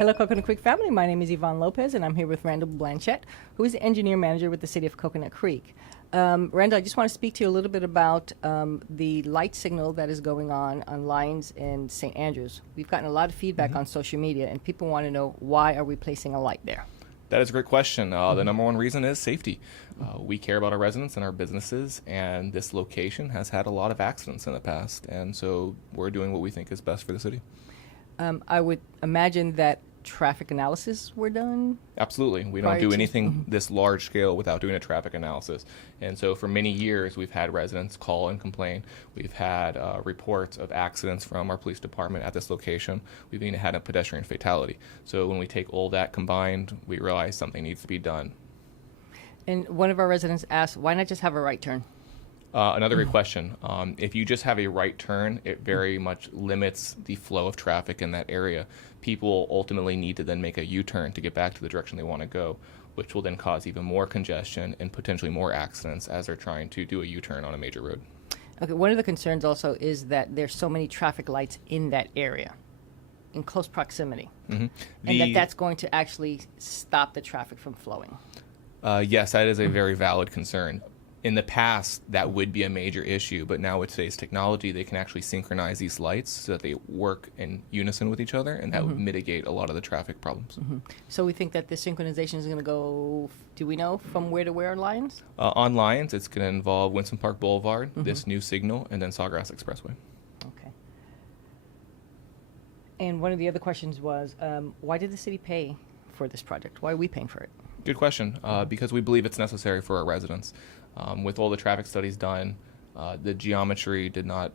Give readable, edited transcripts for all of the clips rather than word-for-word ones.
Hello, Coconut Creek family. My name is Yvonne Lopez, and I'm here with Randall Blanchette, who is the engineer manager with the city of Coconut Creek. Randall, I just want to speak to you a little bit about the light signal that is going on Lyons and St. Andrews. We've gotten a lot of feedback on social media, and people want to know, why are we placing a light there? That is a great question. The number one reason is safety. We care about our residents and our businesses, and this location has had a lot of accidents in the past, and so we're doing what we think is best for the city. I would imagine that traffic analysis were done? Absolutely. We don't do anything this large scale without doing a traffic analysis. And so for many years, we've had residents call and complain. We've had reports of accidents from our police department at this location. We've even had a pedestrian fatality. So when we take all that combined, we realize something needs to be done. And one of our residents asked, why not just have a right turn? Another great question. If you just have a right turn, it very much limits the flow of traffic in that area. People ultimately need to then make a U-turn to get back to the direction they want to go, which will then cause even more congestion and potentially more accidents as they're trying to do a U-turn on a major road. Okay, one of the concerns also is that there's so many traffic lights in that area, in close proximity, and that's going to actually stop the traffic from flowing. Yes, that is a very valid concern. In the past, that would be a major issue, but now with today's technology, they can actually synchronize these lights so that they work in unison with each other, and that would mitigate a lot of the traffic problems. So we think that this synchronization is going to go, do we know, from where to where on Lyons? On Lyons, it's going to involve Winston Park Boulevard, this new signal, and then Sawgrass Expressway. Okay. And one of the other questions was, why did the city pay for this project? Why are we paying for it? Good question. Because we believe it's necessary for our residents. With all the traffic studies done, the geometry did not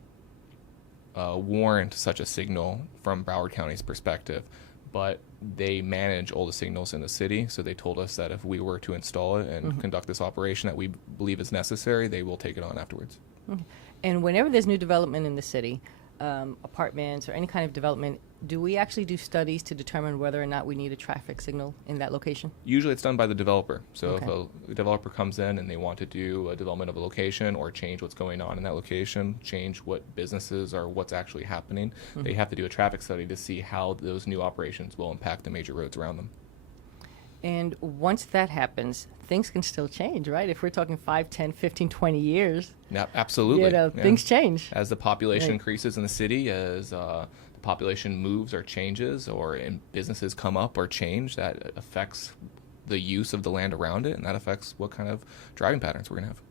warrant such a signal from Broward County's perspective, but they manage all the signals in the city, so they told us that if we were to install it and conduct this operation that we believe is necessary, they will take it on afterwards. And whenever there's new development in the city, apartments or any kind of development, do we actually do studies to determine whether or not we need a traffic signal in that location? Usually it's done by the developer. So if a developer comes in and they want to do a development of a location or change what's going on in that location, change what businesses or what's actually happening, they have to do a traffic study to see how those new operations will impact the major roads around them. And once that happens, things can still change, right? If we're talking 5, 10, 15, 20 years. Yeah, absolutely. Things change. As the population increases in the city, as the population moves or changes, or businesses come up or change, that affects the use of the land around it, and that affects what kind of driving patterns we're going to have.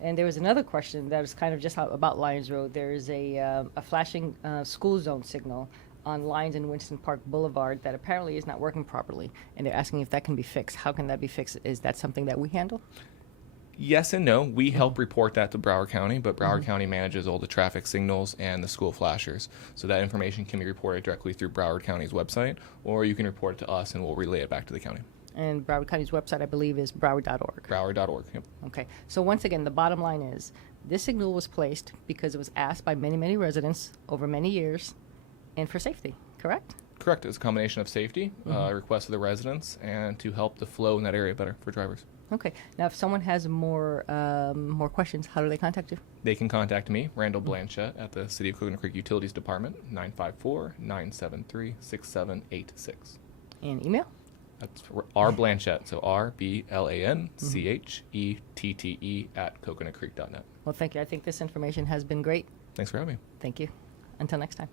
And there was another question that was kind of just about Lyons Road. There is a flashing school zone signal on Lyons and Winston Park Boulevard that apparently is not working properly, and they're asking if that can be fixed. How can that be fixed? Is that something that we handle? Yes and no. We help report that to Broward County, but Broward County manages all the traffic signals and the school flashers. So that information can be reported directly through Broward County's website, or you can report it to us and we'll relay it back to the county. And Broward County's website, I believe, is broward.org. Broward.org, yep. Okay. So once again, the bottom line is this signal was placed because it was asked by many, many residents over many years and for safety, correct? Correct. It's a combination of safety, requests of the residents, and to help the flow in that area better for drivers. Okay. Now, if someone has more questions, how do they contact you? They can contact me, Randall Blanchette, at the City of Coconut Creek Utilities Department, 954-973-6786. And email? That's R Blanchette, so RBLANCHETTE at coconutcreek.net. Well, thank you. I think this information has been great. Thanks for having me. Thank you. Until next time.